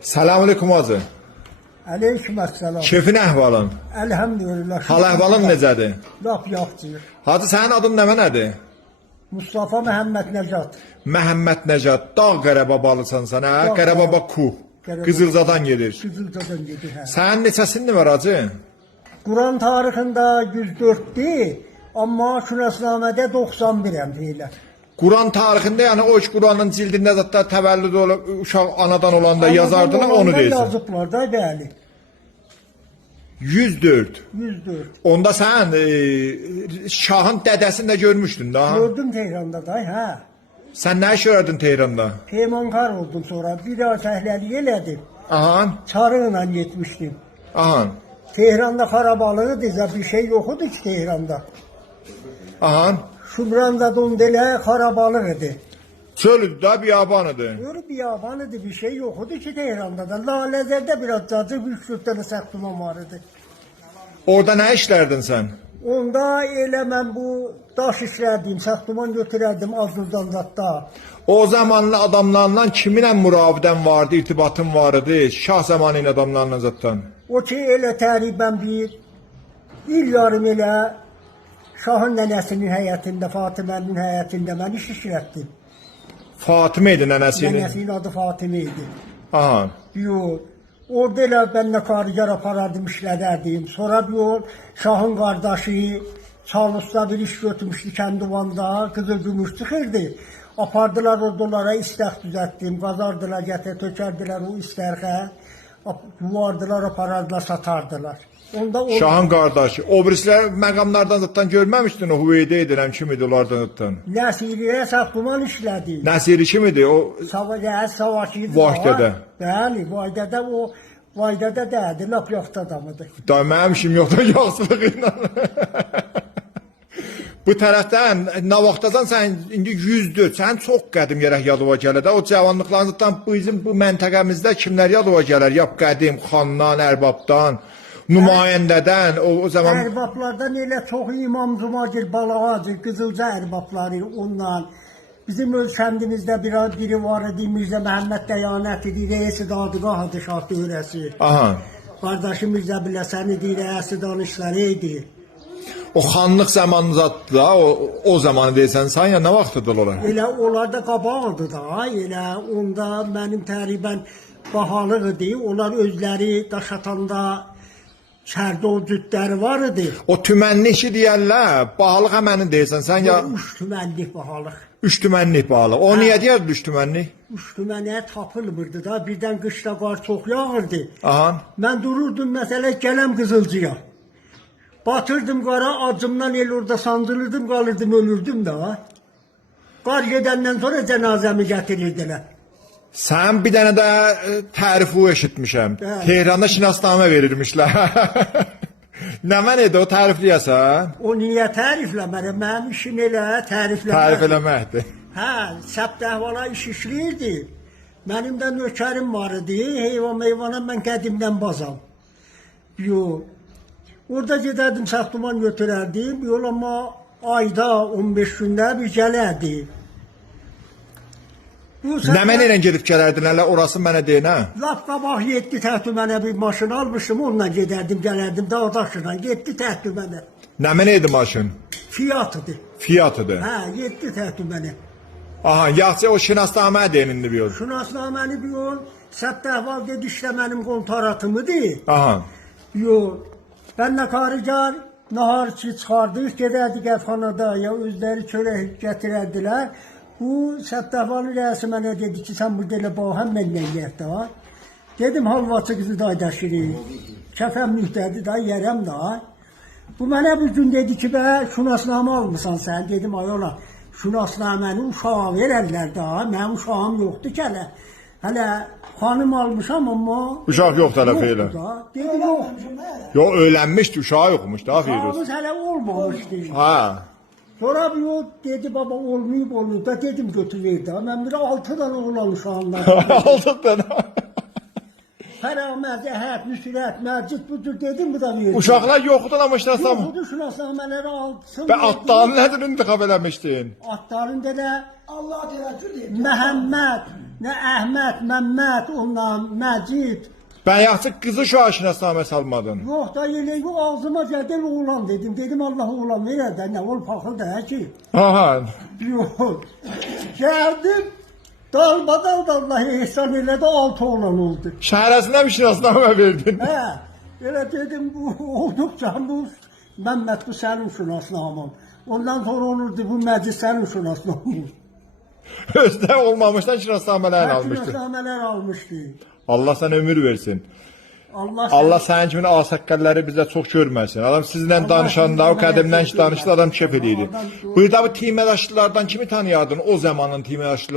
Selamünaleyküm hacı. Aleykümselam. Keyfin əhvalın? Elhamdülillah. Hal əhvalın necədir? Lap yaxşı. Hacı sənin adın nədir? Mustafa Məhəmməd Nəcat. Məhəmməd Nəcat. Dağ Qərəbabalısan sən, hə? Dağ Qərəbaba Kuh. Qərəbaba. Qızılcadan gedir. Qızılcadan gedir, hə. Sənin neçəsinin var hacı? Quran tarixində 104'dür, amma şünasnamədə 91'əm deyirlər. Quran tarixində, yəni o Quranın cildində zətdə təvəllüd olub, uşaq anadan olanda yazardılar, onu deyirsən. Yazıblar da, bəli. 104. 104. Onda sən şahın dədəsini də görmüşdün da. Gördüm Tehranda da, hə. Sən nə iş görərdin Tehranda? Peymankar oldum sonra, bir daha səhləlik elədim. Ahan, Çarığla getmişdim. ahan, Tehranda xarabalığı dizə bir şey yox idi ki Tehranda. ahan. Şumranda dondelə xarabalıq idi. Çölüdür da, biyabanıdır. Böyle biyaban idi, bir şey yok idi ki Tehran'da da. Lalezer'de biraz cacık bir sürtleri saklamam vardı. Orada nə işlərdin sən? Onda elə mən bu daş işlərdim, saxtaman götürərdim Azurdan zatta. O zamanlı adamlarla kiminlə müravidən vardı, irtibatın vardı, şah zamanı adamlarla zatdan? O ki elə təqribən bir il yarım elə Şahın nənəsinin həyətində, Fatimənin həyətində mən iş işlətdim. Fatimə idi nənəsinin. Nənəsinin adı Fatimə idi. Aha. Yox. Orada elə ben nə karigar aparardım, işlədərdim. Sonra bir yol Şahın qardaşı Çalus'ta bir iş götürmüşdü Kəndivanda, Qızılgümüş çıxırdı. Apardılar ordulara, istək düzəltdim, qazardılar, gətir, tökərdilər o istərxə. Yuvardılar, aparardılar, satardılar. Onda o... Şahın qardaşı. O birisilər məqamlardan zatdan görməmişdin, o Hüveydə edirəm, kim idi onlardan zatdan? Nəsiriyə saxtuman işlədi. Nəsiri kim idi? O Savaşıydı. Vahdədə. Bəli, Vahdədə o... Vahdədə dədi, lap yaxta adamıdır. Da mənim işim yoxdur, yaxşılığı ilə. Bu tərəfdən nə vaxtadan sən indi 104, sən çox qədim gərək yadıva gələ də. O cavanlıqlarınızdan bizim bu məntəqəmizdə kimlər yadıva gələr? Ya qədim xandan, ərbabdan, nümayəndədən, o zaman Ərbablardan elə çox İmam Cumagil Balağacı, Qızılca ərbabları ondan. Bizim öz kəndimizdə biri var idi, Mirzə Məhəmməd Dəyanət idi, reisi dadığah adı şah dövrəsi. aha. Qardaşı Mirzə Biləsən idi, reisi danışları idi. O xanlıq zamanınızdadır da, o zamanı deyirsən, sən ya nə vaxtıdır onlar? Elə onlar da qabağdı da, elə onda mənim təqribən bahalıq idi. Onlar özləri daş atanda şərdə o cütləri var idi. O tümənli işi deyərlər, bahalıq həməni deyirsən, sən ya 3 tümənlik bahalıq. 3 tümənlik bahalıq. O niyə deyərdi 3 tümənlik? 3 tümənliyə tapılmırdı da, birdən qışda qar çox yağırdı. Aha. Mən dururdum məsələ gələm Qızılcıya. Batırdım qara, acımdan el orada sancılırdım, qalırdım, ölürdüm da. Qar gedəndən sonra cənazəmi gətirirdilər. Sən bir dənə də tərifi eşitmişəm. Bəli. Tehranda şinasnamə verirmişlər. Nə mən idi o tərifləyəsən? O niyə tərifləmərəm? Mənim işim elə tərifləməkdir. Tərif eləməkdir. Hə, səbt əhvala iş işləyirdi. Mənim də nökərim var idi. Heyvan meyvana mən qədimdən bazam. Yox. Orada gedərdim, saxtuman götürərdim. Yol amma ayda 15 gündə bir gələrdi. Nə mən ilə gedib gələrdin, hələ orası mənə deyin, hə? Laf qabaq 7 təhtümənə bir maşın almışım, onunla gedərdim, gələrdim dağdaşla. 7 təhtümənə. Nə mən idi maşın? Fiyatıdır. Fiyatıdır. Hə, 7 təhtümənə. Aha, yaxşı o şinasnamə deyin indi bir yol. Şünasnaməni bir yol, səbt əhval dedi, işlə mənim kontaratımıdır. Aha. Yox. Benlə karigar nahar ki çıxardıq, gedərdik əfxanada, ya özləri çörək gətirərdilər. Bu səbtəhvalı rəisi mənə dedi ki, sən burada elə baxəm, mənlə yer da. Dedim, halvacı qızı daydaşırıq. Kəfəm mühtədi da, yerəm da. Bu mənə bir gün dedi ki, bə, şünasnamə almışsan sən. Dedim, ay ola, şünasnaməni uşağa verərlər da. Mənim uşağım yoxdur ki, hələ xanım almışam, amma... Uşaq yoxdur hələ feylə. Dedim, yox. Yox, öylənmişdi, uşağı yoxmuş da, Firuz. Uşağımız hələ olmamışdı. Ha. Sonra bir o dedi, baba olmayıb olur da, dedim götür verdi. Mən bir 6 tane oğlan uşağımdan. 6 tane. Fərəməz, əhət, müsürət, mərcid budur dedim, bu da verdi. Uşaqlar yoxdur ama şinasnamə. Yoxudur, şünasnamələri alsın. Və atların nədir intiqab eləmişdin? Atların da Allah terakür deyip. Məhəmməd, Nə Əhməd, Məmməd, ondan Məcid. Bəyazı qızı şu aşinasnamə salmadın. Yox da elə bu ağzıma gəlir oğlan dedim. Dedim Allah oğlan verə də nə ol paxıl da hə ki. Aha. Yox. Gəldim. Dalbadal da Allah ehsan elədi 6 oğlan oldu. Şəhərəsinə bir şinasnamə verdin. Hə. Elə dedim bu olduqca bu Məmməd bu sənin şünasnamın. Ondan sonra olurdu bu Məcid sənin şünasnamın. Özdə olmamışdan şinasnamələr almışdı. Şünasnamələr almışdı. Allah sənə ömür versin. Allah sənin kimi ağsaqqalları bizə çox görməsin. Adam sizinlə danışanda, o qədimdən danışdı, adam kef edirdi. Burada bu timədaşlılardan kimi tanıyardın? O zamanın timədaşlıları.